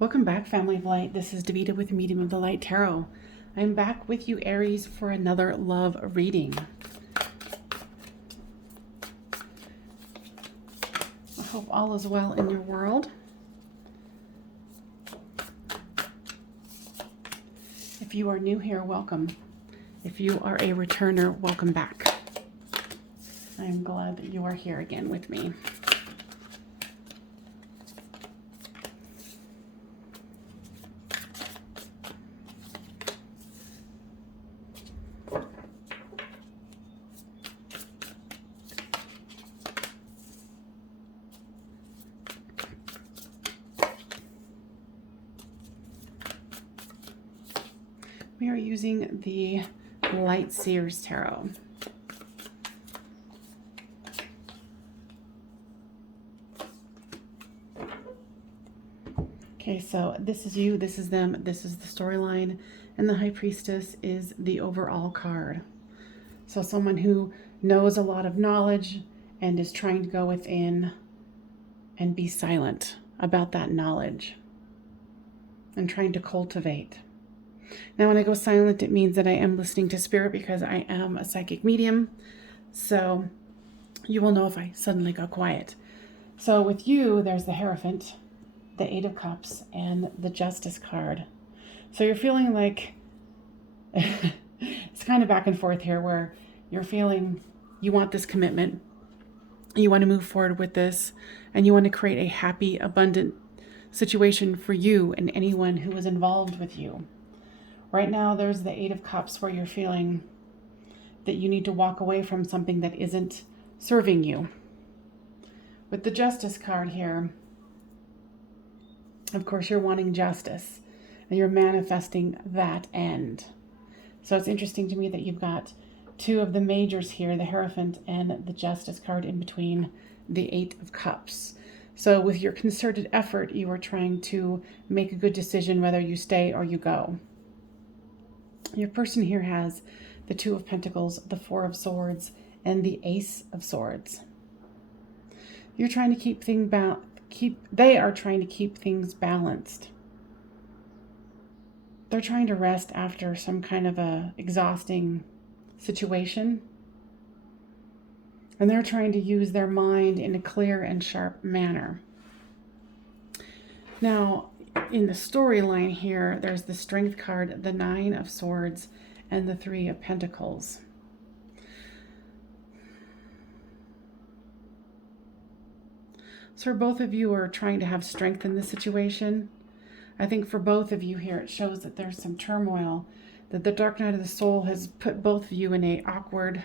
Welcome back, Family of Light. This is Davida with Medium of the Light Tarot. I'm back with you, Aries, for another love reading. I hope all is well in your world. If you are new here, welcome. If you are a returner, welcome back. I'm glad that you are here again with me. We are using the Light Seers Tarot. Okay, so this is you, this is them, this is the storyline, and the High Priestess is the overall card. So someone who knows a lot of knowledge and is trying to go within and be silent about that knowledge and trying to cultivate. Now, when I go silent, it means that I am listening to spirit because I am a psychic medium. So you will know if I suddenly go quiet. So with you, there's the Hierophant, the Eight of Cups, and the Justice card. So you're feeling like it's kind of back and forth here where you're feeling you want this commitment. You want to move forward with this, and you want to create a happy, abundant situation for you and anyone who is involved with you. Right now, there's the Eight of Cups where you're feeling that you need to walk away from something that isn't serving you. With the Justice card here, of course, you're wanting justice and you're manifesting that end. So it's interesting to me that you've got two of the majors here, the Hierophant and the Justice card in between the Eight of Cups. So with your concerted effort, you are trying to make a good decision whether you stay or you go. Your person here has the Two of Pentacles, the Four of Swords, and the Ace of Swords. You're trying to keep things they are trying to keep things balanced. They're trying to rest after some kind of a exhausting situation. And they're trying to use their mind in a clear and sharp manner. Now, in the storyline here, there's the Strength card, the Nine of Swords, and the Three of Pentacles. So both of you are trying to have strength in this situation. I think for both of you here, it shows that there's some turmoil, that the Dark Night of the Soul has put both of you in a awkward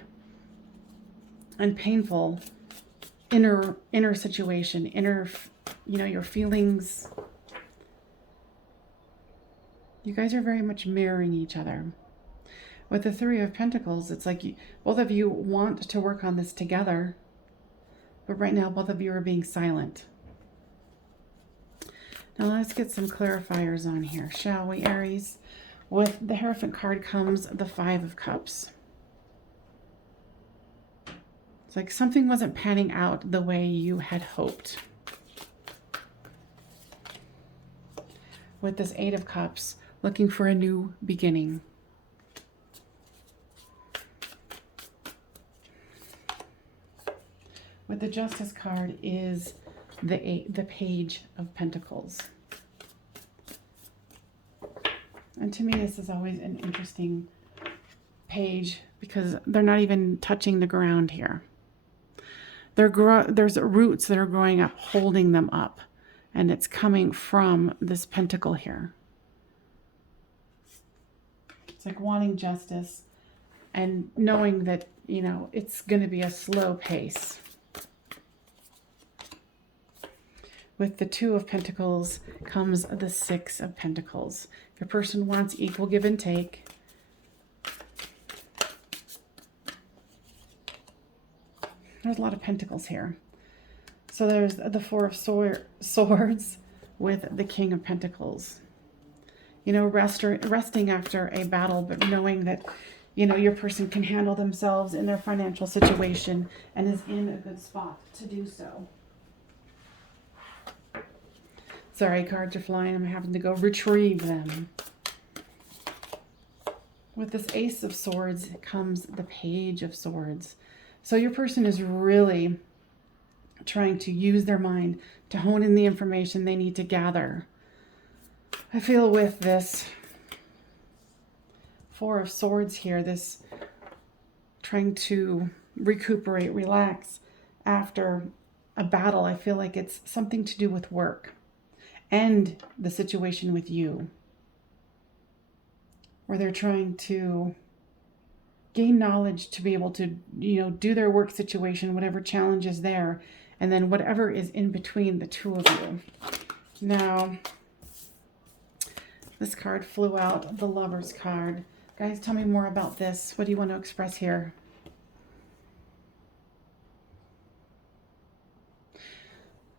and painful inner situation, your feelings. You guys are very much mirroring each other. With the Three of Pentacles, it's like both of you want to work on this together, but right now both of you are being silent. Now let's get some clarifiers on here, shall we, Aries? With the Hierophant card comes the Five of Cups. It's like something wasn't panning out the way you had hoped. With this Eight of Cups, looking for a new beginning. With the Justice card is the Page of Pentacles. And to me, this is always an interesting page because they're not even touching the ground here. There's roots that are growing up, holding them up. And it's coming from this pentacle here. It's like wanting justice and knowing that, it's going to be a slow pace. With the Two of Pentacles comes the Six of Pentacles. If your person wants equal give and take, there's a lot of pentacles here. So there's the Four of Swords with the King of Pentacles. Resting after a battle, but knowing that, your person can handle themselves in their financial situation and is in a good spot to do so. Sorry, cards are flying. I'm having to go retrieve them. With this Ace of Swords comes the Page of Swords. So your person is really trying to use their mind to hone in the information they need to gather. I feel with this Four of Swords here, this trying to recuperate, relax after a battle. I feel like it's something to do with work and the situation with you, where they're trying to gain knowledge to be able to, do their work situation, whatever challenge is there, and then whatever is in between the two of you. Now, this card flew out, the Lover's card. Guys, tell me more about this. What do you want to express here?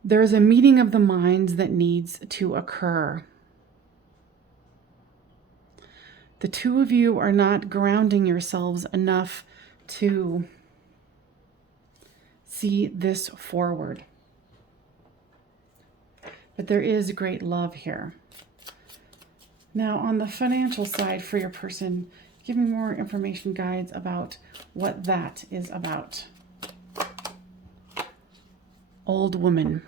There is a meeting of the minds that needs to occur. The two of you are not grounding yourselves enough to see this forward. But there is great love here. Now, on the financial side for your person, give me more information, guides, about what that is about. Old woman.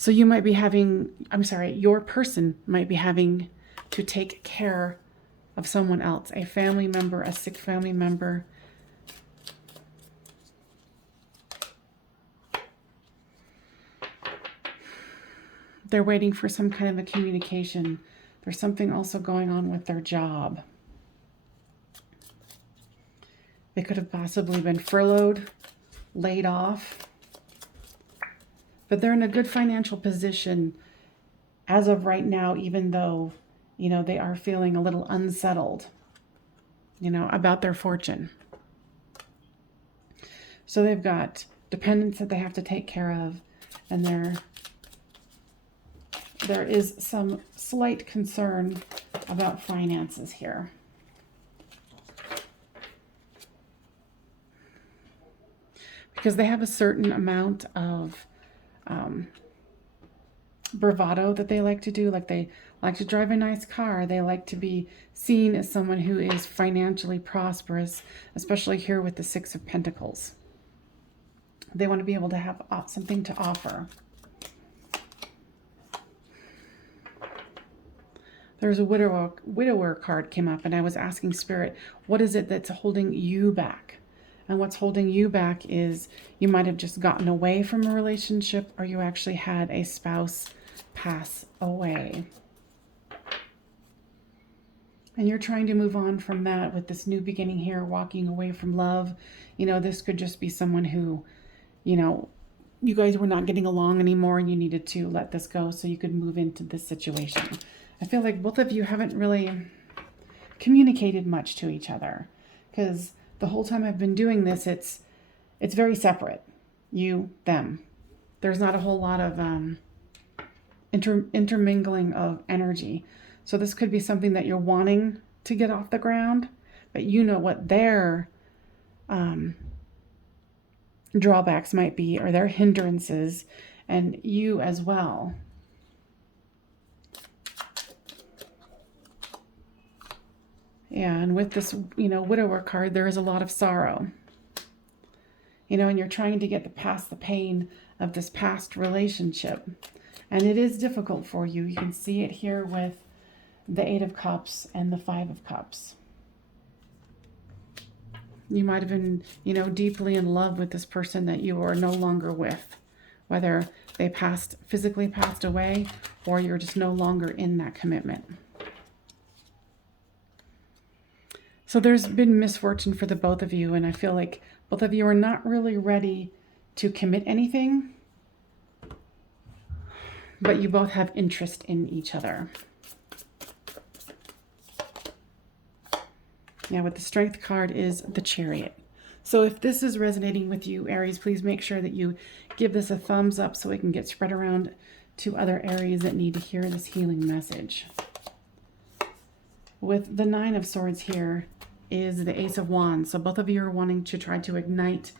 So you might be having, your person might be having to take care of someone else, a family member, a sick family member. They're waiting for some kind of a communication. There's something also going on with their job. They could have possibly been furloughed, laid off. But they're in a good financial position as of right now, even though, they are feeling a little unsettled, about their fortune. So they've got dependents that they have to take care of, and there is some slight concern about finances here. Because they have a certain amount of bravado that they like to do. Like they like to drive a nice car. They like to be seen as someone who is financially prosperous, especially here with the Six of Pentacles. They want to be able to have something to offer. There's a widower card came up, and I was asking Spirit, what is it that's holding you back? And what's holding you back is you might have just gotten away from a relationship, or you actually had a spouse pass away. And you're trying to move on from that with this new beginning here, walking away from love. This could just be someone who, you guys were not getting along anymore and you needed to let this go so you could move into this situation. I feel like both of you haven't really communicated much to each other, because the whole time I've been doing this, it's very separate. You, them. There's not a whole lot of intermingling of energy. So this could be something that you're wanting to get off the ground, but you know what their drawbacks might be, or their hindrances, and you as well. Yeah, and with this, widower card, there is a lot of sorrow. And you're trying to get past the pain of this past relationship. And it is difficult for you. You can see it here with the Eight of Cups and the Five of Cups. You might have been, deeply in love with this person that you are no longer with. Whether they physically passed away, or you're just no longer in that commitment. So there's been misfortune for the both of you, and I feel like both of you are not really ready to commit anything, but you both have interest in each other. Now with the Strength card is the Chariot. So if this is resonating with you, Aries, please make sure that you give this a thumbs up so it can get spread around to other Aries that need to hear this healing message. With the Nine of Swords here is the Ace of Wands. So both of you are wanting to try to ignite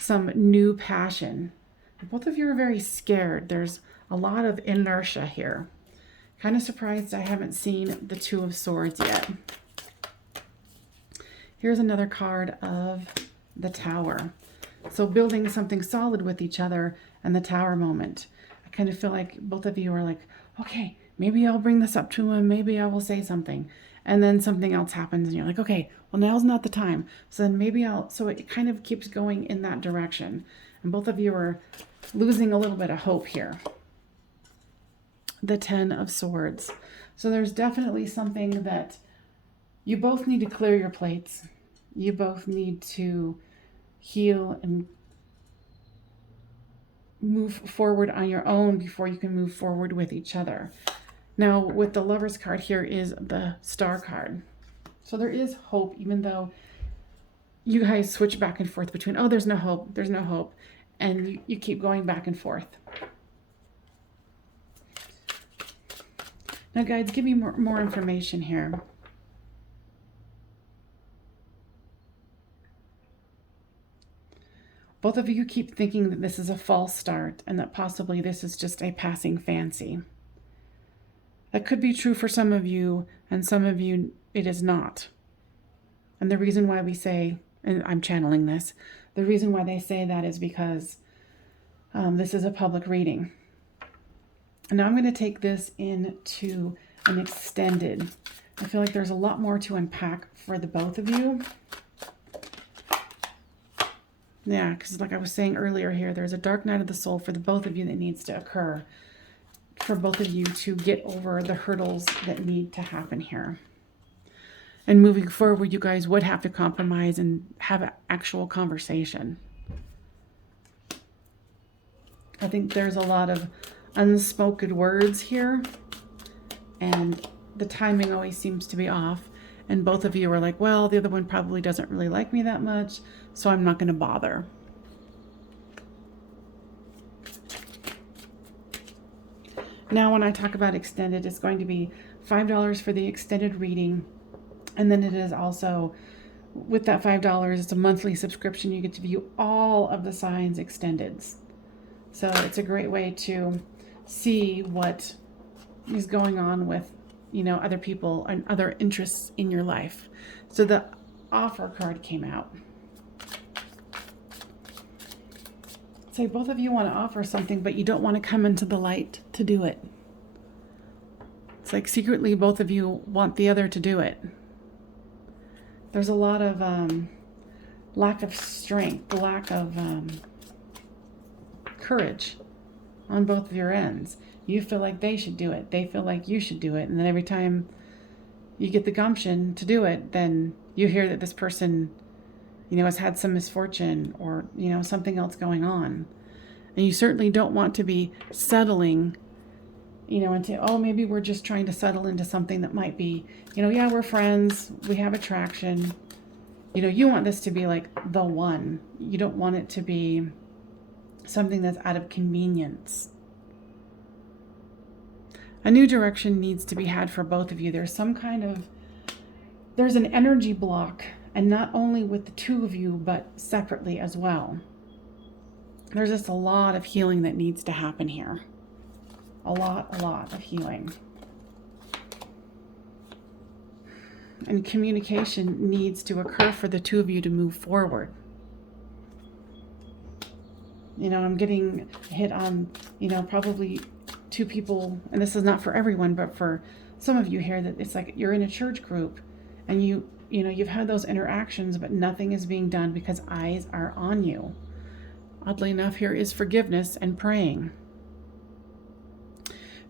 some new passion. Both of you are very scared. There's a lot of inertia here. Kind of surprised I haven't seen the Two of Swords yet. Here's another card of the Tower. So building something solid with each other, and the Tower moment. I kind of feel like both of you are like, okay, maybe I'll bring this up to him. Maybe I will say something. And then something else happens and you're like, okay, well, now's not the time. So then maybe so it kind of keeps going in that direction. And both of you are losing a little bit of hope here. The Ten of Swords. So there's definitely something that you both need to clear your plates. You both need to heal and move forward on your own before you can move forward with each other. Now, with the Lover's card here is the Star card. So there is hope, even though you guys switch back and forth between, oh, there's no hope, there's no hope. And you keep going back and forth. Now, guides, give me more information here. Both of you keep thinking that this is a false start and that possibly this is just a passing fancy. That could be true for some of you, and some of you it is not. And the reason why we say, and I'm channeling this, the reason why they say that is because this is a public reading. And now I'm going to take this into an extended. I feel like there's a lot more to unpack for the both of you. Yeah, because like I was saying earlier here, there's a dark night of the soul for the both of you that needs to occur. For both of you to get over the hurdles that need to happen here. And moving forward, you guys would have to compromise and have an actual conversation. I think there's a lot of unspoken words here, and the timing always seems to be off. And both of you are like, well, the other one probably doesn't really like me that much, so I'm not going to bother. Now, when I talk about extended, it's going to be $5 for the extended reading. And then it is also, with that $5, it's a monthly subscription. You get to view all of the signs extendeds. So it's a great way to see what is going on with, you know, other people and other interests in your life. So the offer card came out. So both of you want to offer something, but you don't want to come into the light to do it. It's like secretly both of you want the other to do it. There's a lot of lack of strength, lack of courage on both of your ends. You feel like they should do it. They feel like you should do it. And then every time you get the gumption to do it, then you hear that this person, you know, has had some misfortune or, you know, something else going on. And you certainly don't want to be settling, you know, into, oh, maybe we're just trying to settle into something that might be, you know, yeah, we're friends, we have attraction. You know, you want this to be like the one. You don't want it to be something that's out of convenience. A new direction needs to be had for both of you. There's an energy block, and not only with the two of you, but separately as well. There's just a lot of healing that needs to happen here. A lot of healing. And communication needs to occur for the two of you to move forward. You know, I'm getting hit on, you know, probably two people, and this is not for everyone, but for some of you here, that it's like you're in a church group and you know, you've had those interactions, but nothing is being done because eyes are on you. Oddly enough, here is forgiveness and praying.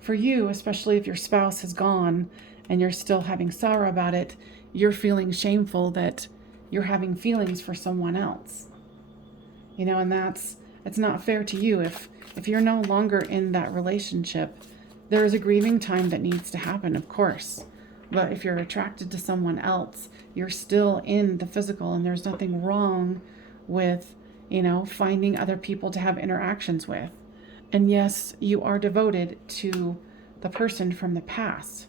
For you, especially if your spouse has gone and you're still having sorrow about it, you're feeling shameful that you're having feelings for someone else. You know, and it's not fair to you. If you're no longer in that relationship, there is a grieving time that needs to happen, of course. But if you're attracted to someone else, you're still in the physical, and there's nothing wrong with, you know, finding other people to have interactions with. And yes, you are devoted to the person from the past,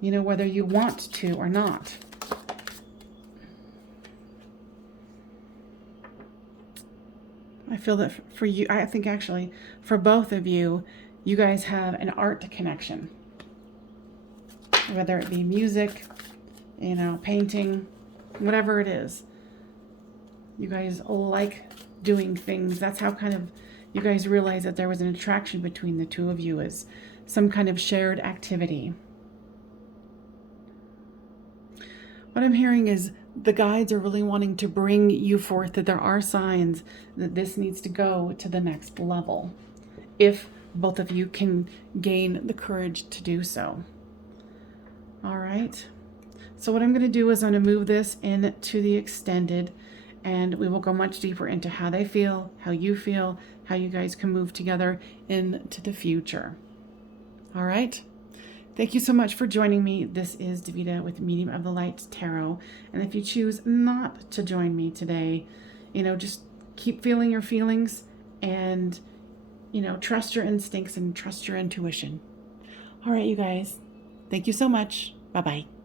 you know, whether you want to or not. I feel that for you, I think actually for both of you, you guys have an art connection, whether it be music, painting, whatever it is. You guys like doing things. That's how kind of you guys realize that there was an attraction between the two of you, is some kind of shared activity. What I'm hearing is the guides are really wanting to bring you forth that there are signs that this needs to go to the next level, if both of you can gain the courage to do so. All right. So what I'm going to do is I'm going to move this into the extended, and we will go much deeper into how they feel, how you feel, how you guys can move together into the future. All right. Thank you so much for joining me. This is Davida with Medium of the Light Tarot. And if you choose not to join me today, just keep feeling your feelings and, trust your instincts and trust your intuition. All right, you guys. Thank you so much. Bye-bye.